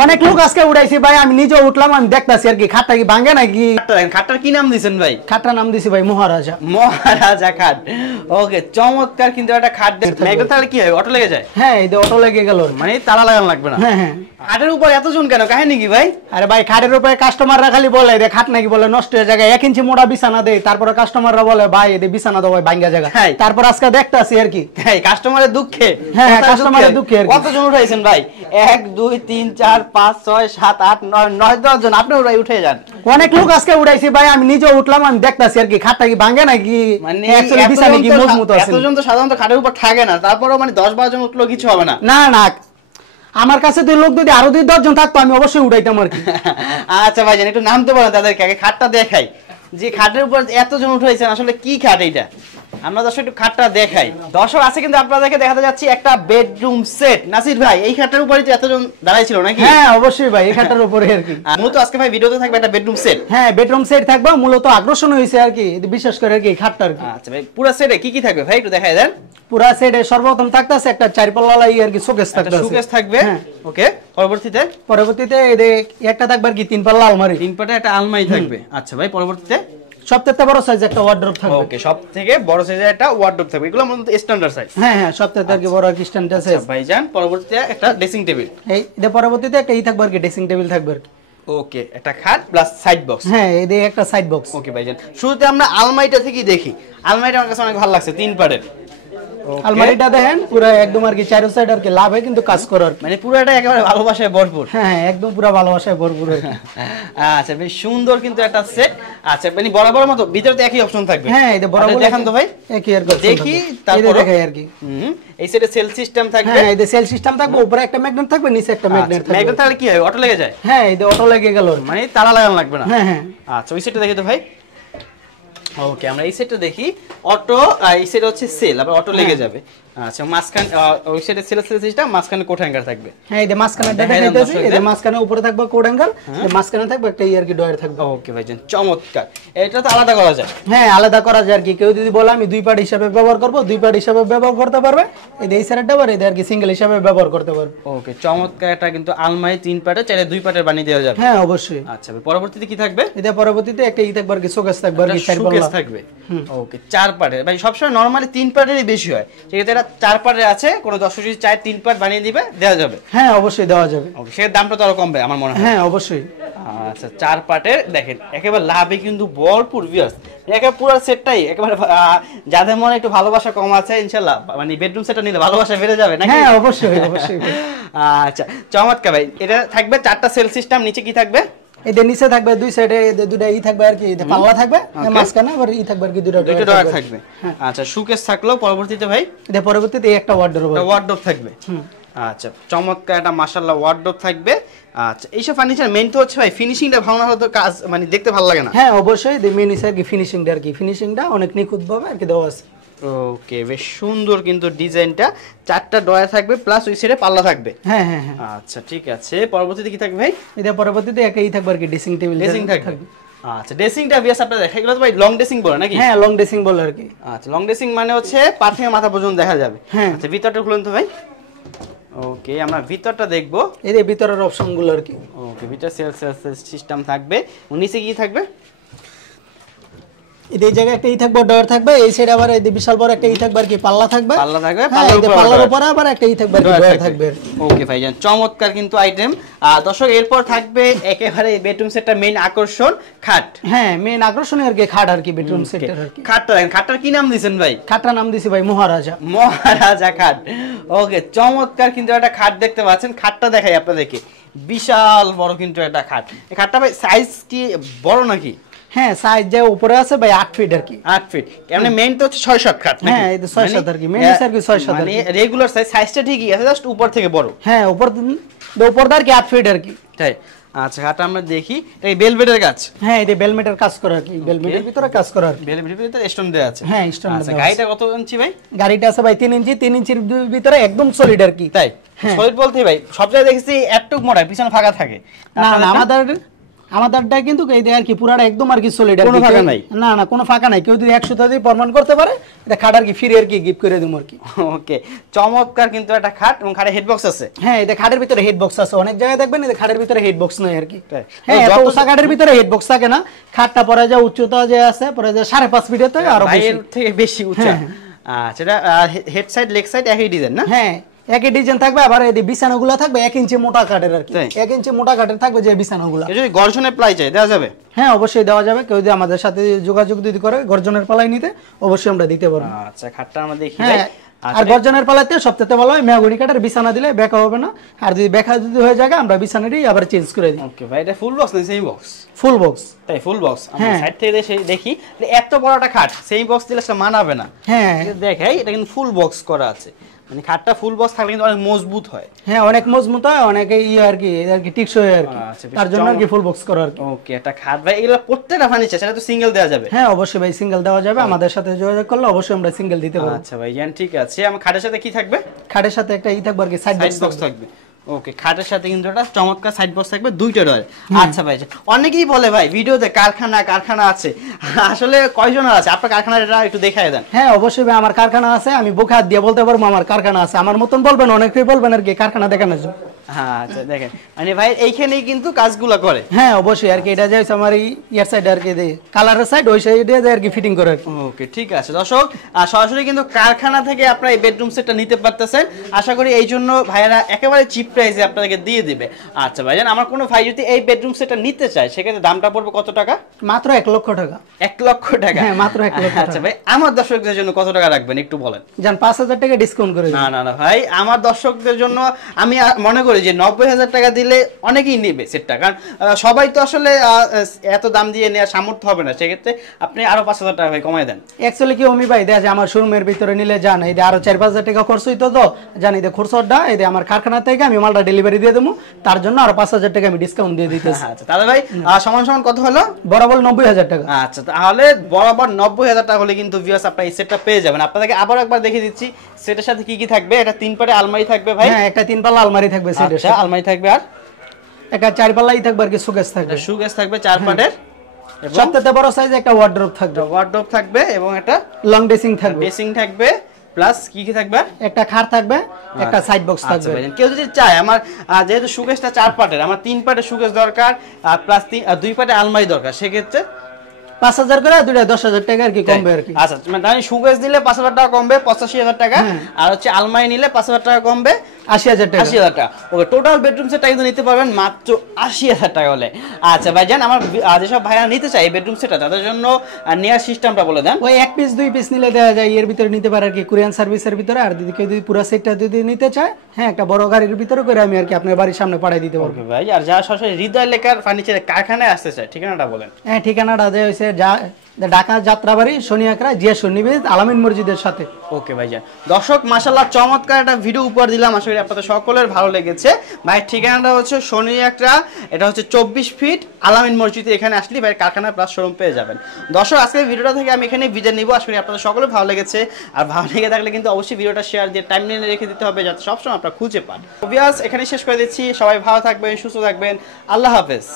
অনেক লোক আজকে উড়াইছি ভাই, আমি নিজে উঠলাম, আমি দেখতাছি আর কি খাটটা কি ভাঙে নাকি। খাটটার কি নাম দিয়েছেন ভাই? খাটটার নাম দিছি ভাই মহারাজা। মহারাজা খাট। ওকে, চমৎকার কিন্তু একটা খাট। মেঘনা তাহলে কি হয়, অটো লেগে যায়? হ্যাঁ, এই যে অটো লেগে গেল, মানে তালা লাগানো লাগবে না। হ্যাঁ হ্যাঁ। খাটের উপর এতজন কেন, কাহিনী কি ভাই? আরে ভাই খাটের উপরে কাস্টমাররা খালি বলে যে খাট নাকি বলে নষ্ট হয়ে জায়গায় 1 ইঞ্চি মোটা বিছানা দেয়, তারপরে কাস্টমাররা বলে ভাই এদের বিছানা দাও ভাই ভাঙ্গা জায়গা। তারপর আজকে দেখতাছি আর কি। হ্যাঁ, কাস্টমারের দুঃখে। হ্যাঁ হ্যাঁ, কাস্টমারের দুঃখে। কতজন উঠাইছেন ভাই? 1 2 3 4 5 6 7 8 9 9 10 জন। আপনি উঠাই উঠে যান। অনেক লোক আজকে উঠাইছি ভাই, আমি নিজে উঠলাম, আমি দেখতাছি আর কি খাটটা কি ভাঙ্গে নাকি, মানে অ্যাকচুয়ালি বিছানা কি মজবুত আছে। এতজন তো সাধারণত খাটের উপর থাকে না, তারপরেও মানে 10 12 জন উঠলো কিছু হবে না। না না, আমার কাছে দুই লোক যদি আরো 2 10 জন থাকতো আমি অবশ্যই উঠাইতাম আর কি। আচ্ছা ভাইজান, একটু নামতে বলেন তাদেরকে, আগে খাটটা দেখাই। যে খাটের উপর এতজন উঠাইছেন, আসলে কি খাট এটা? আমরা দর্শক একটু খাটটা দেখাই। দর্শক আছে কিন্তু আপনাদেরকে দেখাতে যাচ্ছি একটা বেডরুম সেট। নাসির ভাই, এই খাটটার উপরে যে এতজন দাঁড়াই ছিল নাকি? হ্যাঁ অবশ্যই ভাই, এই খাটটার উপরে আর কি। মূলত আজকে ভাই ভিডিওতে থাকবে একটা বেডরুম সেট। হ্যাঁ, বেডরুম সেট থাকবে, মূলত আকর্ষণ হইছে আর কি, বিশেষ করে আর কি খাটটা আর কি। আচ্ছা ভাই, পুরো সেটে কি কি থাকবে ভাই একটু দেখাই দেন। পুরো সেটে সর্বপ্রথম থাকতেছে একটা 4 পাল্লা আর কি শোকেস থাকবে। শোকেস থাকবে। ওকে, পরবর্তীতে এই একটা থাকবে আর কি 3 পাল্লা আলমারি। 3 পাটে একটা আলমারি থাকবে। আচ্ছা ভাই, পরবর্তীতে সবথেকে বড় সাইজ একটা ওয়ার্ডরোব থাকবে। ওকে, সবথেকে বড় সাইজের একটা ওয়ার্ডরোব থাকবে। এগুলো মূলত স্ট্যান্ডার্ড সাইজ। হ্যাঁ হ্যাঁ, সবথেকে আর কি বড় আর কি স্ট্যান্ডার্ড সাইজ। আচ্ছা ভাইজান, পরবর্তীতে একটা ড্রেসিং টেবিল। এই পরবর্তীতে একটা থাকবে আর কি ড্রেসিং টেবিল থাকবে আর কি। ওকে, একটা খাট প্লাস সাইড বক্স। হ্যাঁ, এই একটা সাইড বক্স। ওকে ভাইজান, শুরুতে আমরা আলমারিটা থেকেই দেখি। আলমারিটা আমার কাছে অনেক ভালো লাগছে, 3 পাটের। আলমারিটা দেখেন পুরো একদম আর কি চারো সাইড আর কি লাভে কিন্তু কাজ করার, মানে পুরোটা একেবারে ভালোবাসায় ভরপুর। হ্যাঁ একদম পুরো ভালোবাসায় ভরপুর। আচ্ছা বেশ সুন্দর কিন্তু একটা সেট। আচ্ছা মানে বরাবর মতো ভিতরে তো একই অপশন থাকবে। হ্যাঁ, এই বরাবর দেখান তো ভাই, একই আর দেখি তারপর দেখাই আর কি। এই সেটে সেল সিস্টেম থাকবে। হ্যাঁ, এই সেল সিস্টেম থাকবে, উপরে একটা ম্যাগনেট থাকবে, নিচে একটা ম্যাগনেট থাকবে। ম্যাগনেট তাহলে কি হয়, অটো লেগে যায়? হ্যাঁ, এই অটো লেগে গেল, মানে তালা লাগানো লাগবে না। হ্যাঁ হ্যাঁ। আচ্ছা ওই সেটটা দেখি তো ভাই। ওকে, আমরা এই সেটটা দেখি। অটো, এই সেট হচ্ছে সেল, আবার অটো লেগে যাবে। আচ্ছা, মাঝখানে ওই সেটে সেল সিস্টেম, মাঝখানে কোট হ্যাঙ্গার থাকবে। হ্যাঁ, এই যে মাঝখানে দেখাইতেছি, এই যে মাঝখানে উপরে থাকবে কোট হ্যাঙ্গার, এই মাঝখানে থাকবে একটা ইয়ার কি ডয়ার থাকবে। ওকে ভাইজান, চমৎকার। এটা তো আলাদা করা যায়। হ্যাঁ, আলাদা করা যায় আর কি। কেউ যদি বলে আমি 2 পার্ট হিসাবে ব্যবহার করব, 2 পার্ট হিসাবে ব্যবহার করতে পারবে। এই সাইডটা আবার এই আর কি সিঙ্গেল হিসাবে ব্যবহার করতে পারবে। ওকে, চমৎকার। এটা কিন্তু আলমারি 3 পার্টে, চাইলে 2 পার্টের বানিয়ে দেওয়া যাবে। হ্যাঁ অবশ্যই। আচ্ছা, পরবর্তীতে কি থাকবে? এটা পরবর্তীতে একটা থাকবে আর কি শোকেস থাকবে আর কি 4 পাল্লা শোকেস থাকবে। ওকে, 4 পার্টের। ভাই সবসময় নরমালি 3 পার্টেরই বেশি হয়, ঠিক আছে? এটা 4 পার্টের আছে, কোন দর্শক যদি চায় 3 পার্ট বানিয়ে দিবে, দেওয়া যাবে। হ্যাঁ অবশ্যই দেওয়া যাবে। ওকে, সের দামটা তো আরো কমবে আমার মনে হয়। হ্যাঁ অবশ্যই। আচ্ছা, 4 পার্টের দেখেন একেবারে লাভে কিন্তু ভরপুর ভিউয়ার্স। একেবারে পুরো সেটটাই একেবারে যাদের মনে একটু ভালোবাসা কম আছে, ইনশাআল্লাহ মানে বেডরুম সেটটা নিলে ভালোবাসা বেড়ে যাবে নাকি? হ্যাঁ অবশ্যই অবশ্যই। আচ্ছা, চমৎকার ভাই। এটা থাকবে 4টা সেল সিস্টেম, নিচে কি থাকবে? এদের নিচে থাকবে 2 সাইডে দুইটা থাকবে আর কি, পাল্লা থাকবে, মাঝখানে আবার থাকবে আর কি দুইটা ডয়ার থাকবে। আচ্ছা, শোকেস থাকলো। পরবর্তীতে ভাই, এর পরবর্তীতে একটা ওয়ার্ডরোব থাকবে। আচ্ছা, চমৎকার একটা মাশাআল্লাহ ওয়ার্ডরোব থাকবে। আচ্ছা, এইসব ফার্নিচার মেইন তো হচ্ছে ভাই ফিনিশিংটা ভালো না হলে তো কাজ মানে দেখতে ভালো লাগে না। হ্যাঁ অবশ্যই, মেইন হিসেবে আর কি ফিনিশিংটা আর কি, ফিনিশিংটা অনেক নিখুঁত ভাবে আর কি দেওয়া আছে। ওকে, বেশ সুন্দর কিন্তু ডিজাইনটা। 4টা ডয়ার থাকবে প্লাস ওই সাইডে পাল্লা থাকবে। হ্যাঁ হ্যাঁ হ্যাঁ। আচ্ছা ঠিক আছে, পরবর্তীতে কি থাকবে ভাই? এর পরবর্তীতে একটা থাকবে আর কি ড্রেসিং টেবিল থাকবে। আচ্ছা, ড্রেসিংটা বিয়াস আপনারা দেখা এগুলো তো ভাই লং ড্রেসিং বলে নাকি? হ্যাঁ, লং ড্রেসিং বলে আর কি। আচ্ছা, লং ড্রেসিং মানে হচ্ছে পা থেকে মাথা পর্যন্ত দেখা যাবে। আচ্ছা, ভিতরটা খুলুন তো ভাই। ওকে, আমরা ভিতরটা দেখবো। এই যে ভিতরের অপশনগুলো আর কি। ওকে, ভিতর সেল সিস্টেম থাকবে। নিচে কি থাকবে? এই জায়গায় একটা থাকবে ডয়ার থাকবে, এই সাইড আবার এই বিশাল বড় একটা থাকবে আর কি পাল্লা থাকবে। পাল্লার উপরে আবার একটা থাকবে আর কি ডয়ার থাকবে। ওকে ভাইজান, চমৎকার কিন্তু আইটেম। দর্শক এরপর থাকবে একেবারে বেডরুম সেটটা মেইন আকর্ষণ, খাট। হ্যাঁ, মেইন আকর্ষণ আর কি খাট আর কি বেডরুম সেটের আর কি। খাটটার কি নাম দিয়েছেন ভাই? খাটটার নাম দিছি ভাই মহারাজা। মহারাজা খাট। ওকে, চমৎকার কিন্তু একটা খাট দেখতে পাচ্ছেন। খাটটা দেখাই আপনাদেরকে, বিশাল বড় কিন্তু একটা খাট। এই খাটটা ভাই সাইজ কি বড় নাকি? হ্যাঁ, সাইজ যে উপরে আছে ভাই 8 ফিট আর কি। 8 ফিট, মানে মেইন তো হচ্ছে 6-7 খাট নাকি? হ্যাঁ, এটা 6-7 আর কি, মেইন আর কি 6-7 মানে রেগুলার সাইজটা ঠিকই আছে, জাস্ট উপর থেকে বড়। হ্যাঁ, উপরদার কি 8 ফিট আর কি। তাই? আচ্ছা, খাটটা আমরা দেখি। এই বেলভেটের কাজ। হ্যাঁ, এটা বেলমেটের কাজ করা আর কি, বেলমেটের ভিতরে কাজ করা আর কি। বেলভেটের ভিতরে স্টোন দেয়া আছে। হ্যাঁ, স্টোন দেয়া আছে। আচ্ছা, গাড়িটা কত ইঞ্চি ভাই? গাড়িটা আছে ভাই 3 ইঞ্চি, 3 ইঞ্চির ভিতরে একদম সলিড আর কি। তাই? সলিড বলতে ভাই সব জায়গায় দেখেছি একটু মোটা, পিছনে ফাঁকা থাকে। না না, আমাদের আমাদেরটা কিন্তু এই আর কি পুরাটা একদম আর কি সলিড, কোনো ফাঁকা নাই। না না কোনো ফাঁকা নাই, কেউ যদি 100 দিয়ে প্রমাণ করতে পারে এটা খাট আর কি ফ্রি আর কি গিফট করে দেবো আর কি। ওকে, চমৎকার কিন্তু একটা খাট এবং খাটে হেড বক্স আছে। হ্যাঁ এটা খাটের ভিতরে হেড বক্স আছে, অনেক জায়গায় দেখবেন এটা খাটের ভিতরে হেড বক্স নয় আর কি। হ্যাঁ যত এত উঁচা খাটের ভিতরে হেড বক্স থাকে না, খাটটা পরে যা উচ্চতা যে আছে পরে যা 5.5 ফিটের থেকে আরো বেশি, ভাইয়ের থেকে বেশি উঁচা। আচ্ছা, এটা হেড সাইড লেগ সাইড একই ডিজাইন না? হ্যাঁ একই ডিজাইন থাকবে, আবার এই বিছানাগুলো থাকবে 1 ইঞ্চি মোটা কাঠের আর কি, 1 ইঞ্চি মোটা কাঠের থাকবে যে বিছানাগুলো। যদি গর্জনের প্লাই চাই দেওয়া যাবে? হ্যাঁ অবশ্যই দেওয়া যাবে, কেউ যদি আমাদের সাথে যোগাযোগ যদি করে গর্জনের পালাই নিতে অবশ্যই আমরা দিতে পারবো। আচ্ছা, খাটটা আমরা দেখি। হ্যাঁ আর গর্জনের পালাতে সবচেয়ে ভালো হয় মেহগনি কাঠের বিছানা দিলে বেকা হবে না, আর যদি বেকা যদি হয়ে যায় আমরা বিছানাটি আবার চেঞ্জ করে দিই। ওকে ভাই, এটা ফুল বক্স না সেমি বক্স? Full box. তাই ফুল বক্স। আমরা সাইড থেকে দেখি এত বড় একটা খাট সেমি বক্স দিলে সেটা মানাবে না। হ্যাঁ দেখাই, এটা কিন্তু ফুল বক্স করা আছে, মানে খাটটা ফুল বক্স থাকলে কিন্তু অনেক মজবুত হয়। হ্যাঁ অনেক মজবুত হয়, অনেক আর কি টিকসই হয় আর কি, তার জন্য আর কি ফুল বক্স করা আর কি। ওকে, একটা খাট ভাই এগুলো প্রত্যেকটা ফার্নিচার সেটা তো সিঙ্গেল দেওয়া যাবে? হ্যাঁ অবশ্যই ভাই সিঙ্গেল দেওয়া যাবে, আমাদের সাথে যোগাযোগ করলে অবশ্যই আমরা সিঙ্গেল দিতে পারবো। আচ্ছা ভাই জান, ঠিক আছে। আমার খাটের সাথে কি থাকবে? খাটের সাথে একটা থাকবে আর কি সাইড বক্স থাকবে। ওকে, খাটের সাথে কিন্তু একটা চমৎকার সাইড বক্স থাকবে, দুইটা ডয়ার। আচ্ছা ভাই, অনেকেই বলে ভাই ভিডিওতে কারখানা আছে, আসলে কয়জন আছে আপনার কারখানাটা একটু দেখায় দেন। হ্যাঁ অবশ্যই ভাই আমার কারখানা আছে, আমি বুকে হাত দিয়ে বলতে পারবো আমার কারখানা আছে, আমার মতন বলবেন অনেকেই বলবেন আর কি কারখানা দেখানোর জন্য। আচ্ছা দেখেন, মানে ভাই এইখানেই কিন্তু কাজগুলো করে। হ্যাঁ অবশ্যই আর কি, এটা যে আমার ইয়ার সাইড আর কি কালারের সাইড ওই সাইডে আর কি ফিটিং করে। ওকে ঠিক আছে দর্শক, সরাসরি কিন্তু কারখানা থেকে আপনারা এই বেডরুম সেটটা নিতে পারতেছেন। আশা করি এই জন্য ভাইয়ারা একেবারে চিপ প্রাইসে আপনাদেরকে দিয়ে দিবে। আচ্ছা ভাইজান, আমার কোনো ভাই যদি এই বেডরুম সেটটা নিতে চায় সেক্ষেত্রে দামটা পড়বে কত টাকা? মাত্র 1 লক্ষ টাকা। 1 লক্ষ টাকা? হ্যাঁ মাত্র 1 লক্ষ টাকা। আচ্ছা ভাই, আমার দর্শকদের জন্য কত টাকা রাখবেন একটু বলেন। জান 5000 টাকা ডিসকাউন্ট করে দিন। না না না ভাই, আমার দর্শকদের জন্য আমি মনে করি যে 90,000 টাকা দিলে অনেকেই নেবে সেটটা, কারণ সবাই তো আসলে এত দাম দিয়ে নেওয়ার সামর্থ্য হবে না, সেক্ষেত্রে আপনি আরো 5,000 টাকা ভাই কমায় দেন। অ্যাকচুয়ালি কি অমি ভাই দেখা যায় আমার শোরুমের ভিতরে নিলে জান এই আরো 4-5,000 টাকা খরচ হইতো, তো জানি যে খরচটা এই আমার কারখানা থেকে আমি মালটা ডেলিভারি দিয়ে দেবো, তার জন্য আরো 5,000 টাকা আমি ডিসকাউন্ট দিয়ে দিতেছি। আচ্ছা তাহলে ভাই সমান সমান কত হলো? বরাবর 90,000 টাকা। আচ্ছা তাহলে বরাবর 90,000 টাকা হলে কিন্তু ভিউয়ার্স আপনারা এই সেটটা পেয়ে যাবেন। আপনাদেরকে আবার একবার দেখিয়ে দিচ্ছি সেটের সাথে কি কি থাকবে। এটা 3 পাটে আলমারি থাকবে ভাই। হ্যাঁ একটা 3 পাল্লা আলমারি থাকবে সেটের সাথে। আলমারি থাকবে, আর একটা 4 পাল্লাই থাকবে আর কি সুকেস থাকবে। সুকেস থাকবে 4 পাটের, এবং সবথেকে বড় সাইজ একটা ওয়ার্ড্রপ থাকবে। ওয়ার্ড্রপ থাকবে এবং একটা লং ড্রেসিং থাকবে। ড্রেসিং থাকবে, প্লাস কি কি থাকবে? একটা খাট থাকবে, একটা সাইড বক্স থাকবে। কেউ যদি চায় আমার যেহেতু সুকেসটা 4 পাটের, আমার 3 পাটের সুকেস দরকার আর প্লাস 2 পাটের আলমারি দরকার, সেক্ষেত্রে 5,000 করে দুইটা 10,000 টাকা আর কি কমবে আর কি। আচ্ছা মানে সুকেস দিলে 5,000 টাকা কমবে, 85,000 টাকা, আর হচ্ছে আলমারি নিলে 5,000 টাকা কমবে, 80,000 টাকা। 80,000 টাকা। ওকে, টোটাল বেডরুম সেটটা কিন্তু নিতে পারবেন মাত্র 80,000 টাকা হলে। আচ্ছা ভাইজান, আমার যেসব ভাইরা নিতে চায় এই বেডরুম সেটটা তাদের জন্য নেয়ার সিস্টেমটা বলে দেন। ওই 1 পিস 2 পিস নিলে দেওয়া যায়, এর ভিতরে নিতে পারে আর কি কুরিয়ান সার্ভিসের ভিতরে। আর যদি কেউ যদি পুরো সেটটা যদি নিতে চায়, হ্যাঁ একটা বড় গাড়ির ভিতরে করে আমি আর কি আপনার বাড়ির সামনে পাঠিয়ে দিতে পারবো। ওকে ভাই, আর যারা সরাসরি হৃদয় লেকার ফার্নিচারের কারখানায় আসতে চায় ঠিকানাটা বলেন। হ্যাঁ ঠিকানাটা দেওয়া হয়েছে ঢাকা যাত্রাবাড়ি শনিয়াকড়া জিয়া সন্নিবেশ আলামিন মসজিদের সাথে। ওকে ভাইজান, দর্শক মাশাআল্লাহ চমৎকার একটা ভিডিও উপহার দিলাম, আশা করি আপনাদের সকলের ভালো লেগেছে। ভাই ঠিকানাটা হচ্ছে শনিয়াকড়া, এটা হচ্ছে 24 ফিট আলামিন মসজিদে, এখানে আসলে ভাই কারখানা প্লাস শোরুম পেয়ে যাবেন। দর্শক আজকের ভিডিওটা থেকে আমি এখানে বিদায় নিব, আশা করি আপনাদের সকলের ভালো লেগেছে। আর ভালো লেগে থাকলে কিন্তু অবশ্যই ভিডিওটা শেয়ার দিয়ে টাইম লাইনে রেখে দিতে হবে যাতে সবসময় আপনারা খুঁজে পান। ভিউয়ার্স এখানে শেষ করে দিচ্ছি, সবাই ভালো থাকবেন, সুস্থ থাকবেন, আল্লাহ হাফেজ।